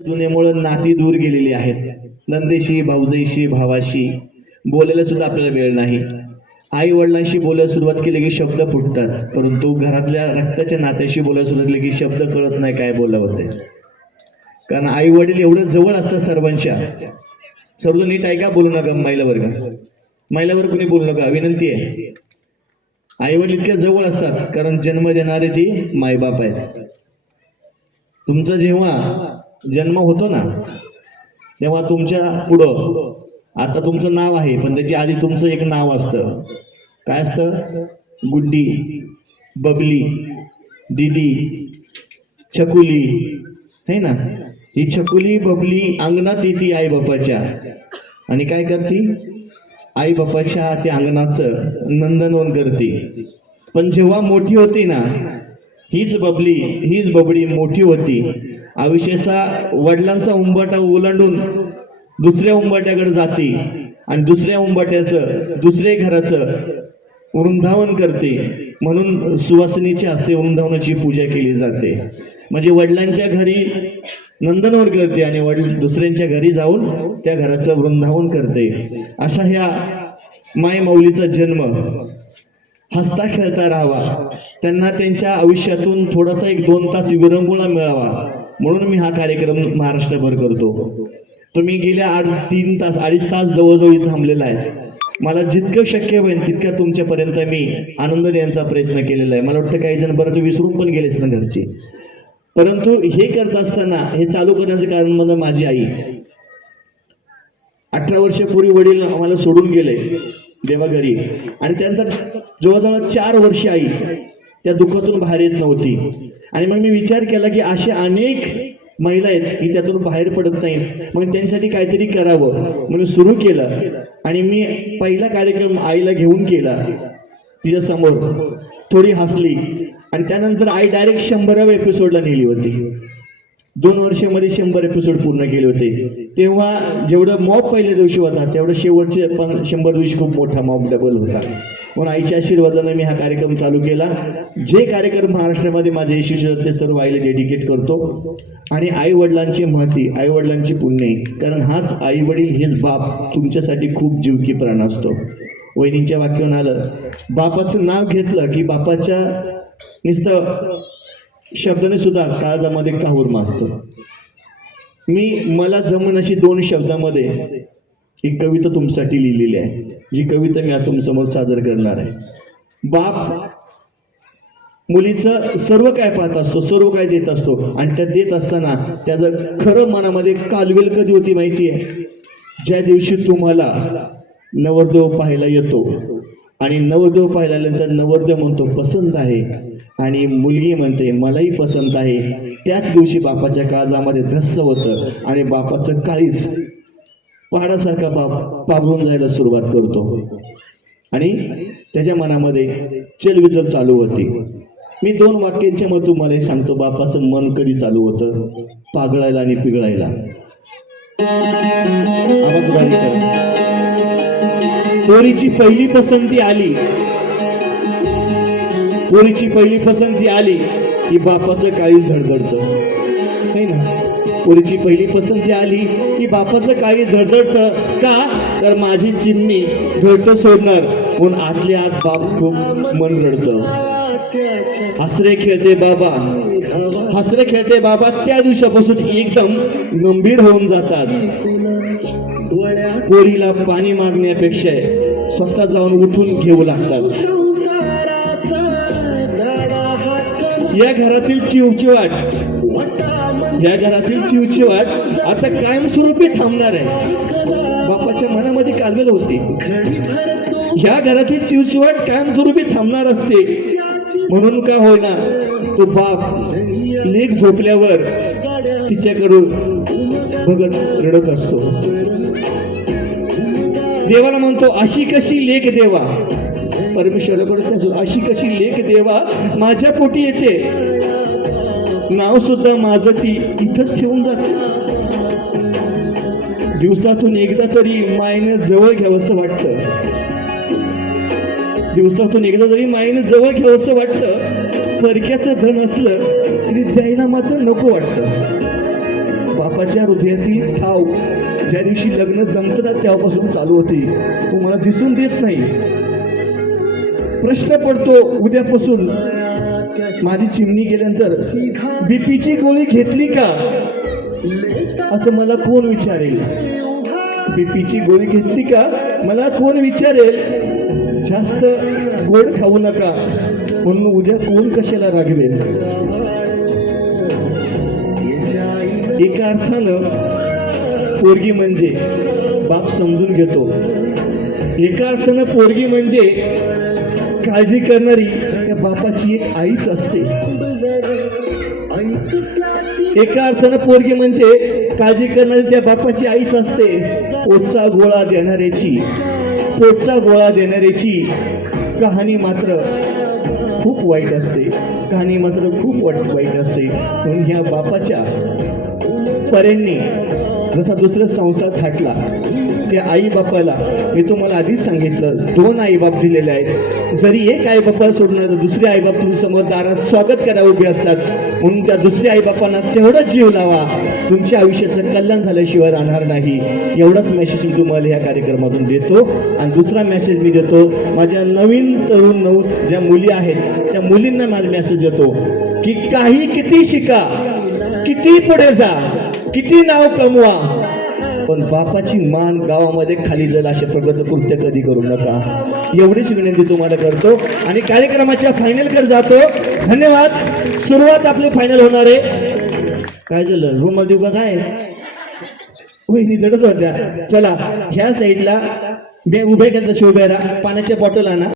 जुनेमुळं नाती दूर गेलेली आहेत. नंदेशी भाऊजईशी भावाशी बोलायला सुद्धा आपल्याला वेळ नाही. आई वडिलांशी बोलायला सुरुवात केली की शब्द फुटतात. परंतु घरातल्या रक्ताच्या नात्याशी बोलायला सुरुवात केली की शब्द कळत नाही काय बोलावं ते. कारण आई वडील एवढं जवळ असतात सर्वांच्या. सर्व नीट ऐका बोलू नका महिला वर्ग महिलावर कुणी बोलू नका. विनंती आहे. आई वडील इतक्या जवळ असतात. कारण जन्म देणारे ती मायबाप आहेत. तुमचं जेव्हा जन्म होतो ना तेव्हा तुमच्या पुढं आता तुमचं नाव आहे पण त्याच्या आधी तुमचं एक नाव असतं. काय असतं? गुड्डी बबली दीदी छकुली. है ना? ही छकुली बबली अंगणात येते आई बापाच्या. आणि काय करते? आई बापाच्या त्या अंगणाचं नंदनवन करते. पण जेव्हा मोठी होती ना हीच बबली हीच बबडी मोठी होती. आयुष्याचा वडिलांचा उंबाटा ओलांडून दुसऱ्या उंबाट्याकडे जाते आणि दुसऱ्या उंबाट्याचं दुसऱ्या घराचं वृंदावन करते. म्हणून सुवासिनीच्या हस्ते वृंदावनाची पूजा केली जाते. म्हणजे वडिलांच्या घरी नंदनवर करते आणि वडील दुसऱ्यांच्या घरी जाऊन त्या घराचं वृंदावन करते. अशा ह्या माय माऊलीचा जन्म हसता खेळता राहावा. त्यांना त्यांच्या आयुष्यातून थोडासा एक दोन तास विरंगुळा मिळावा. म्हणून मी हा कार्यक्रम महाराष्ट्रभर करतो. तुम्ही गेल्या आठ तीन तास अडीच तास जवळजवळ थांबलेला आहे. मला जितकं शक्य होईल तितकं तुमच्यापर्यंत मी आनंद देण्याचा प्रयत्न केलेला आहे. मला वाटतं काही जण बरंच विसरून पण गेलेच ना घरचे. परंतु हे करत असताना हे चालू करण्याचं कारण म्हणजे माझी आई. अठरा वर्षापूर्वी वडील आम्हाला सोडून गेले. देवाघरी. आणि त्यानंतर जवळजवळ चार वर्ष आई त्या दुःखातून बाहेर येत नव्हती. आणि मग मी विचार केला की असे अनेक महिला आहेत की त्यातून बाहेर पडत नाही मग त्यांच्यासाठी काहीतरी करावं म्हणून सुरू केलं. आणि मी पहिला कार्यक्रम आईला घेऊन केला. तिच्या समोर. थोडी हसली. आणि त्यानंतर आई डायरेक्ट शंभराव्या एपिसोडला नेली होती. दोन वर्षामध्ये शंभर एपिसोड पूर्ण केले होते. तेव्हा जेवढं मॉब पहिल्या दिवशी होता तेवढं शेवटचे पण शंभर दिवशी खूप मोठा मॉब डबल होता. म्हणून आईच्या आशीर्वादाने मी हा कार्यक्रम चालू केला. जे कार्यक्रम महाराष्ट्रामध्ये माझे यशस्वी होतात ते सर्व आईला डेडिकेट करतो. आणि आई वडिलांची महती आई वडिलांची पुण्य. कारण हाच आई वडील हेच बाप तुमच्यासाठी खूप जीवकी प्राण असतो. वहिनींच्या वाक्यावर आलं बापाचं नाव घेतलं की बापाच्या नुसतं शब्दाने सुद्धा काळजामध्ये काहूर माजतं. मी मला जमन अशी दोन शब्दामध्ये एक कविता तुमच्यासाठी लिहिलेली आहे जी कविता मी आज तुमच्यासमोर सादर करणार आहे. बाप मुलीचं सर्व काय पाहत असतो सर्व काय देत असतो आणि त्या देत असताना त्याचं खरं मनामध्ये कालवेल कधी होती माहिती आहे ज्या दिवशी तुम्हाला नवरदेव पाहायला येतो आणि नवरदेव पाहिल्यानंतर नवरदेव म्हणतो पसंत आहे. आणि मुलगी म्हणते मलाही पसंत आहे. त्याच दिवशी बापाच्या काळजामध्ये धस्स होतं आणि बापाचं काळीच पहाडासारखा बाप पाबळून जायला सुरुवात करतो. आणि त्याच्या मनामध्ये चलविचल चालू होती. मी दोन वाक्यांच्या मग तुम्हाला सांगतो बापाचं मन कधी चालू होतं? पागळायला आणि पिघळायला आवाज पोरीची पहिली पसंती आली. पोरीची पहिली पसंती आली की बापाचं काळीच धडधडत. नाही ना? पोरीची पहिली पसंती आली की बापाचं काळी धडधडत का? तर माझी चिमणी धडत सोडणार. म्हणून आतल्या आत बाप खूप मन रडत. हसरे खेळते बाबा. हसरे खेळते बाबा त्या दिवसापासून एकदम गंभीर होऊन जातात. पोरीला पाणी मागण्यापेक्षा स्वतः जाऊन उठून घेऊ लागतात. या घरातील चिवचिवाट या घरातील चिवचिवाट आता कायमस्वरूपी थांबणार आहे. बापाच्या मनामध्ये कालवेल होती. ह्या घरातील चिवचिवाट कायमस्वरूपी थांबणार असते. म्हणून का होईना तो बाप लेख झोपल्यावर तिच्याकडून बघत रडत असतो. देवाला म्हणतो अशी कशी लेख देवा? परमेश्वराकडे अशी कशी लेख देवा? माझ्या पोटी येते. नाव सुद्धा माझं ती इथंच ठेवून जाते. दिवसातून एकदा तरी मायनं जवळ घ्यावंसं वाटतं. दिवसातून एकदा जरी मायनं जवळ घ्यावंसं वाटतं परक्याचं धन असलं तरी द्यायला मात्र नको वाटतं. बापाच्या हृदयातील ठाव ज्या दिवशी लग्न जमतात तेव्हापासून चालू होते. तुम्हाला दिसून देत नाही. प्रश्न पडतो उद्यापासून. माझी चिमणी गेल्यानंतर बीपीची गोळी घेतली का? असं मला कोण विचारेल? बीपीची गोळी घेतली का? मला कोण विचारेल? जास्त गोड खाऊ नका. म्हणून उद्या कोण कशाला रागवेल? एका अर्थानं पोरगी म्हणजे बाप समजून घेतो. एका अर्थानं पोरगी म्हणजे काळजी करणारी त्या बापाची एक आईच असते. एका अर्थानं पोरगी म्हणजे काळजी करणारी त्या बापाची आईच असते. पोटचा गोळा देणाऱ्याची. पोटचा गोळा देणाऱ्याची कहाणी मात्र खूप वाईट असते. कहाणी मात्र खूप वाईट वाईट असते. म्हणून ह्या बापाच्या परेंनी जसा दुसरा संसार थाटला त्या आई बापाला मी तुम्हाला आधीच सांगितलं दोन आईबाप दिलेले आहेत. जरी एक आईबापाला सोडणार तर दुसरे आईबाप तुम्ही समोर दारात स्वागत करायला उभे असतात. म्हणून त्या दुसऱ्या आईबापांना तेवढंच तेवढाच जीव लावा. तुमच्या आयुष्याचं कल्याण झाल्याशिवाय राहणार नाही. एवढाच मेसेज मी तुम्हाला ह्या कार्यक्रमातून देतो. आणि दुसरा मेसेज मी देतो माझ्या नवीन तरुण नऊ ज्या मुली आहेत त्या मुलींना माझा मेसेज देतो की काही किती शिका किती पुढे जा. किती नाव कमवा? पण बापाची मान गावामध्ये खाली जाईल अशा प्रकारचं कृत्य कधी करू नका. एवढीच विनंती तुम्हाला करतो. आणि कार्यक्रमाच्या फायनलकडे जातो. धन्यवाद. सुरुवात आपली फायनल होणार आहे. काय झालं? रूममध्ये उभा काय? वहिनी दडत होत्या. चला ह्या साईडला बे उभे करता शिवबेरा पाण्याच्या बॉटल आणा.